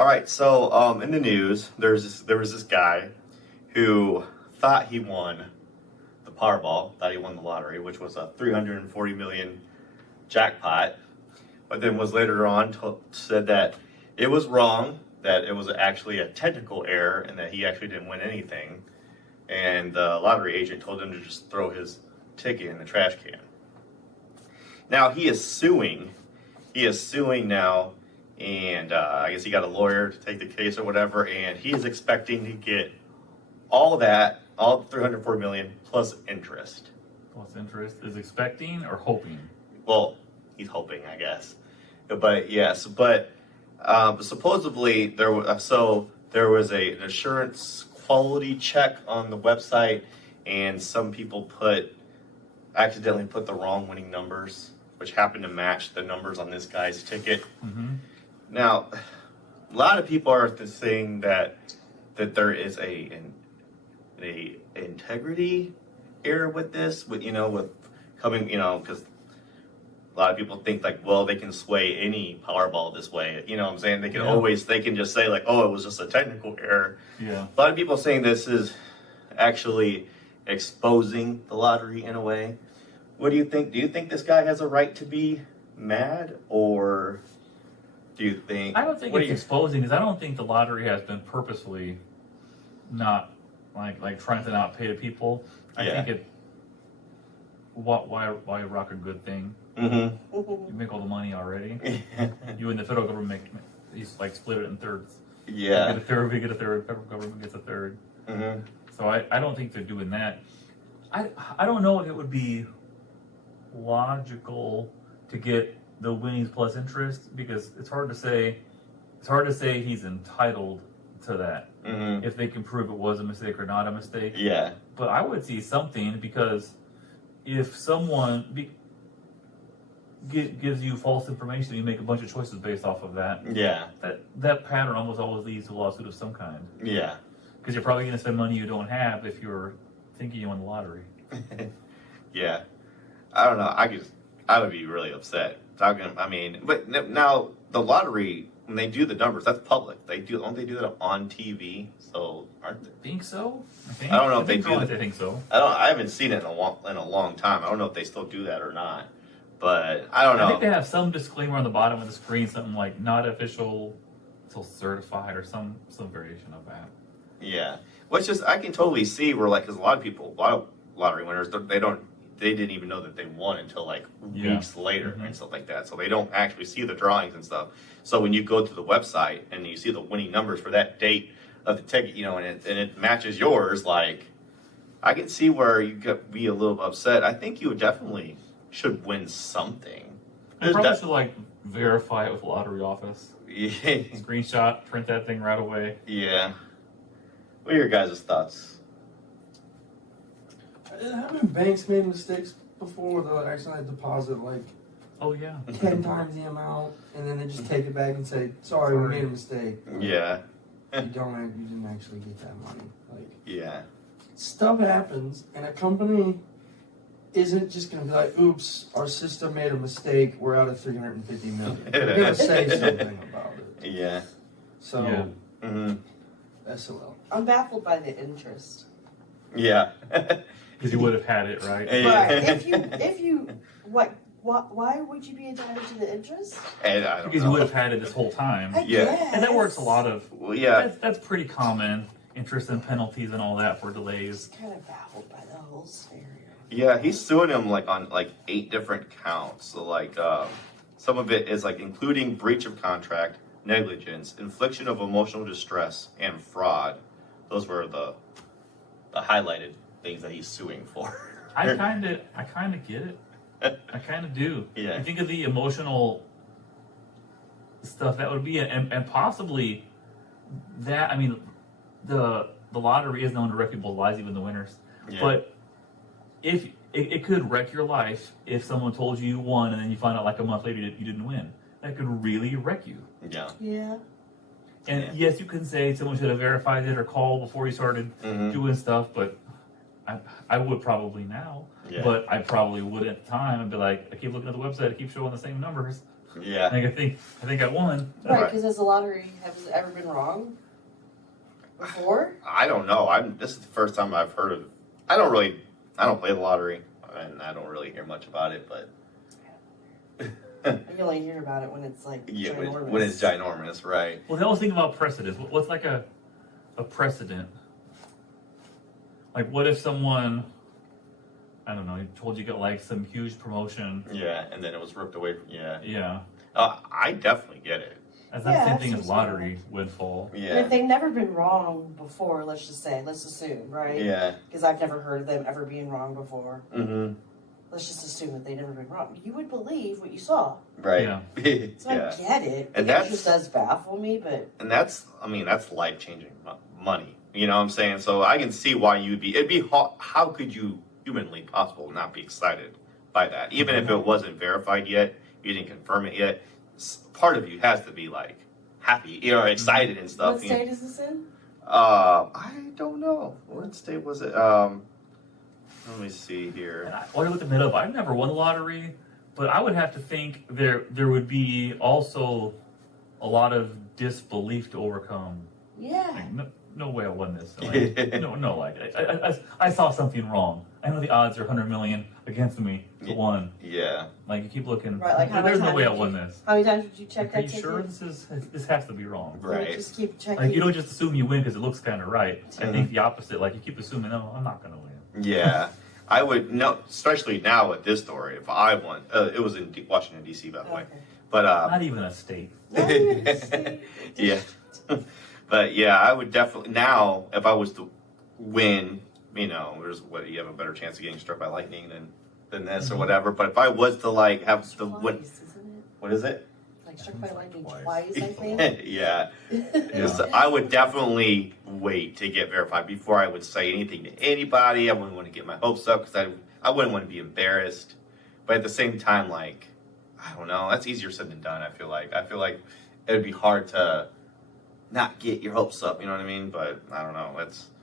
All right, so in the news, there was this guy who thought he won the Powerball, thought he won the lottery, which was a 340 million jackpot, but then was later on said that it was wrong, that it was actually a technical error, and that he actually didn't win anything. And the lottery agent told him to just throw his ticket in the trash can. Now he is suing. He is suing now, and I guess he got a lawyer to take the case or whatever, and he is expecting to get all that, all 340 million plus interest. Plus interest is expecting or hoping? Well, he's hoping, I guess. But yes, but supposedly there was an assurance quality check on the website, and some people accidentally put the wrong winning numbers, which happened to match the numbers on this guy's ticket. Mm-hmm. Now, a lot of people are saying that there is an integrity error with this, with coming, because a lot of people think like, well, they can sway any Powerball this way. You know what I'm saying? They can just say like, oh, it was just a technical error. Yeah. A lot of people are saying this is actually exposing the lottery in a way. What do you think? Do you think this guy has a right to be mad, or do you think? I don't think it's exposing, because I don't think the lottery has been purposefully not like trying to not pay the people. I think it. Why rock a good thing? Mm-hmm. You make all the money already. You and the federal government, you like split it in thirds. Yeah. You get a third, we get a third. Federal government gets a third. Mm-hmm. So I don't think they're doing that. I don't know if it would be logical to get the winnings plus interest, because it's hard to say. It's hard to say he's entitled to that if they can prove it was a mistake or not a mistake. Yeah. But I would see something, because if someone gives you false information, you make a bunch of choices based off of that. Yeah. That pattern almost always leads to a lawsuit of some kind. Yeah. Because you're probably going to spend money you don't have if you're thinking you won the lottery. Yeah. I don't know. I would be really upset. But now the lottery, when they do the numbers, that's public. Don't they do that on TV? So aren't they? Think so? I don't know if they do that. I think so. I haven't seen it in a long time. I don't know if they still do that or not. But I don't know. I think they have some disclaimer on the bottom of the screen, something like not official until certified, or some variation of that. Yeah. Well, it's just I can totally see where because a lot of lottery winners they didn't even know that they won until like weeks later and stuff like that. So they don't actually see the drawings and stuff. So when you go to the website and you see the winning numbers for that date of the ticket, and it matches yours, like I can see where you could be a little upset. I think you definitely should win something. I probably should verify it with the lottery office. Yeah. Screenshot, print that thing right away. Yeah. What are your guys' thoughts? Haven't banks made mistakes before? They'll accidentally deposit 10 times the amount, and then they just take it back and say, "Sorry, we made a mistake." Yeah. You didn't actually get that money. Yeah. Stuff happens, and a company isn't just going to be like, "Oops, our system made a mistake. We're out of 350 million." They're going to say something about it. Yeah. So, Yeah. Mm-hmm. SOL. I'm baffled by the interest. Yeah. Because you would have had it, right? But why would you be entitled to the interest? And I don't Because know. you would have had it this whole time. I Yeah. guess. And that works a lot of. Well, yeah. That's pretty common. Interest and penalties and all that for delays. Just kind of baffled by the whole scenario. Yeah, he's suing him on 8 different counts. So some of it is including breach of contract, negligence, infliction of emotional distress, and fraud. Those were the highlighted things that he's suing for. I kind of get it. I kind of do. Yeah. You think of the emotional stuff that would be, and possibly that. I mean, the lottery is known to wreck people's lives, even the winners. Yeah. But if it could wreck your life if someone told you won and then you find out a month later you didn't win. That could really wreck you. Yeah. Yeah. And yes, you can say someone should have verified it or called before you started doing stuff, but I would probably now. Yeah. But I probably would at the time and be like, I keep looking at the website, I keep showing the same numbers. Yeah. Like I think I won. Right, Right. because has the lottery has it ever been wrong before? I don't know. This is the first time I've heard of. I don't play the lottery, and I don't really hear much about it. But You only hear about it when it's like yeah, ginormous. when it's ginormous, right? Well, they always think about precedents. What's like a precedent? Like, what if someone, I don't know, told you got like some huge promotion? Yeah, and then it was ripped away. Yeah, Yeah, I definitely get it. that's not Yeah, the same that thing as seems lottery windfall. And Yeah, if they've never been wrong before, let's assume, right? yeah. Because I've never heard of them ever being wrong before. Mm-hmm. Let's just assume that they've never been wrong. You would believe what you saw. Right. Yeah. So I get it. And It that's- just does baffle me, but And that's life changing money. You know what I'm saying? So I can see why it'd be how could you humanly possible not be excited by that? Even if it wasn't verified yet, you didn't confirm it yet, part of you has to be like happy, excited and stuff. what state is this in? I don't know. What state was it? Let me see And here. while you're looking it up, I've never won the lottery, but I would have to think there would be also a lot of disbelief to overcome. Yeah. Like, no way I won this. Like, no, like I saw something wrong. I know the odds are 100 million against me to 1. Yeah. Like you keep looking. Right, like how there's many no way I times won did you- this. How many times did you check Like, are that you ticket? sure this has to be wrong? Right. Like, just keep checking. Like you don't just assume you win because it looks kind of right. I Mhm. think the opposite. Like you keep assuming, no, I'm not gonna win. Yeah. I would no, especially now with this story. If I won, it was in Washington D.C. by the way, Okay. but Not even a state. Not even a state. yeah, but yeah, I would definitely now if I was to win, you have a better chance of getting struck by lightning than this or whatever. But if I was to like have the win, Twice, isn't it? what is it? Like struck by lightning Twice. twice, I think. yeah, Yeah. So I would definitely wait to get verified before I would say anything to anybody. I wouldn't want to get my hopes up because I wouldn't want to be embarrassed. But at the same time, like, I don't know, that's easier said than done. I feel like it would be hard to not get your hopes up. You know what I mean? But I don't know.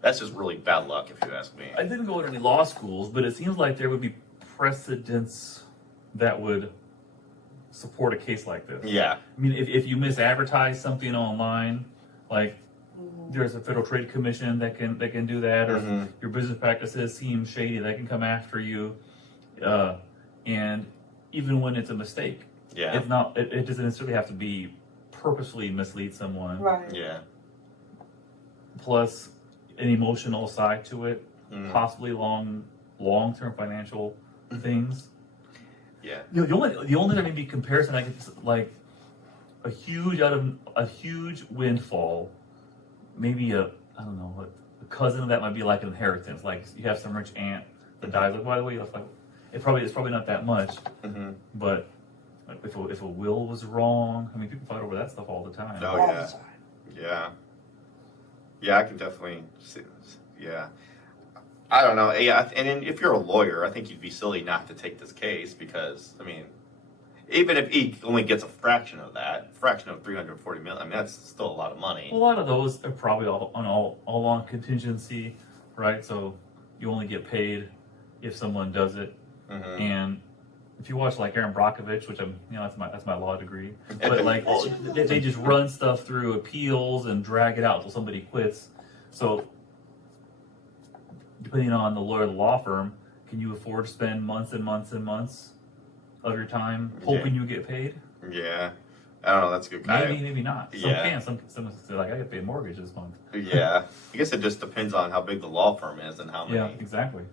That's just really bad luck if you ask me. I didn't go to any law schools, but it seems like there would be precedents that would support a case like this. Yeah, I mean, if you misadvertise something online, like Mhm. there's a Federal Trade Commission that can do that, or Mhm. if your business practices seem shady, they can come after you. And even when it's a mistake, yeah, it's not. It doesn't necessarily have to be purposely mislead someone. Right. yeah. Plus, an emotional side to it, Mm. possibly long-term financial things. Yeah. The only maybe comparison I could like a huge windfall, maybe a cousin of that might be like an inheritance. Like you have some rich aunt that dies. Like, by the way, it's like it's probably not that much, Mm-hmm. but like, if a will was wrong, I mean people fight over that stuff all the time. Oh, All yeah. the time. Yeah. Yeah, I can definitely see. Yeah. I don't know. Yeah, and then if you're a lawyer, I think you'd be silly not to take this case because, I mean, even if he only gets a fraction of 340 million, I mean, that's still a lot of money. A lot of those are probably all on contingency, right? So you only get paid if someone does it. Mhm. And if you watch like Aaron Brockovich, which that's my law degree, but like they just run stuff through appeals and drag it out until somebody quits. So depending on the lawyer, the law firm, can you afford to spend months and months and months of your time hoping you get paid? Yeah. I don't know. That's a good guy. Maybe not. Some Yeah. can. Some say like I get paid mortgage this month. Yeah. I guess it just depends on how big the law firm is and how Yeah, many exactly.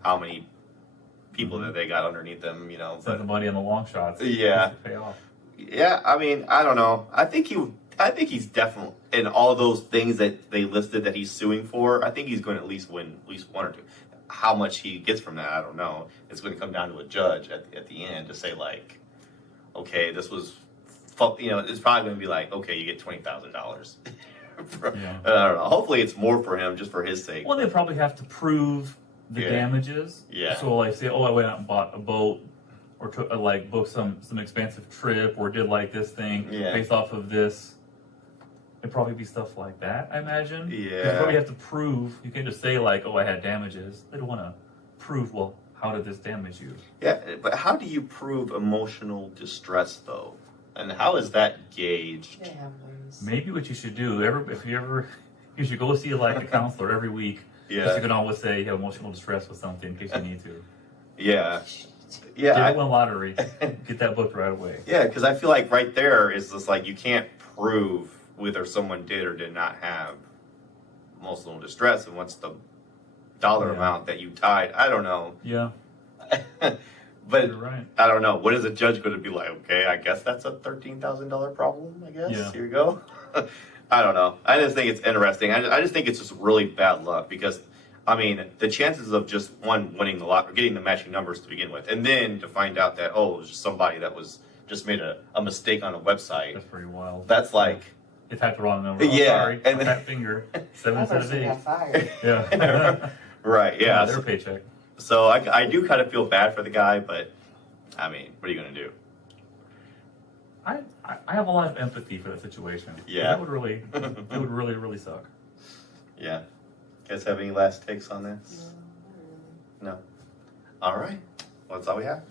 people that they got underneath them, Send But somebody on the long shots. Yeah. to pay off. yeah, I mean, I don't know. I think he's definitely in all those things that they listed that he's suing for. I think he's going to at least win at least one or two. How much he gets from that, I don't know. It's going to come down to a judge at the end to say like, okay, this was, it's probably going to be like, okay, you get $20,000. Yeah. I don't know. Hopefully, it's more for him just for his sake. Well, they probably have to prove the Yeah. damages. Yeah. So like say, I went out and bought a boat, or like booked some expensive trip, or did like this thing Yeah. based off of this. It'd probably be stuff like that, I imagine. 'Cause you Yeah. probably have to prove. You can't just say like, I had damages. They don't want to prove. Well, how did this damage you? Yeah, but how do you prove emotional distress though? And how is that gauged? They have ways. Maybe what you should do, you should go see like a counselor every week. Yeah. You can always say you have emotional distress with something in case you need to. Yeah. Get Yeah. one lottery. Get that booked right away. Yeah, because I feel like right there is just like you can't prove whether someone did or did not have emotional distress and what's the dollar Yeah. amount that you tied. I don't know. Yeah, But you're right. I don't know. What is a judge going to be like? Okay, I guess that's a $13,000 problem. I guess Yeah. here you go. I don't know. I just think it's interesting. I just think it's just really bad luck because, I mean, the chances of just one winning the lot or getting the matching numbers to begin with, and then to find out that it was just somebody that was just made a mistake on a website. That's pretty wild. That's like, They typed the wrong number. Oh, Yeah, sorry. and And that finger. 7 That instead of person 8. got fired. Yeah. right? Yeah. Their paycheck. So I do kind of feel bad for the guy, but I mean, what are you going to do? I have a lot of empathy for that situation. Yeah. It would really, really suck. Yeah. Guys have any last takes on this? No. All right. Well, that's all we have.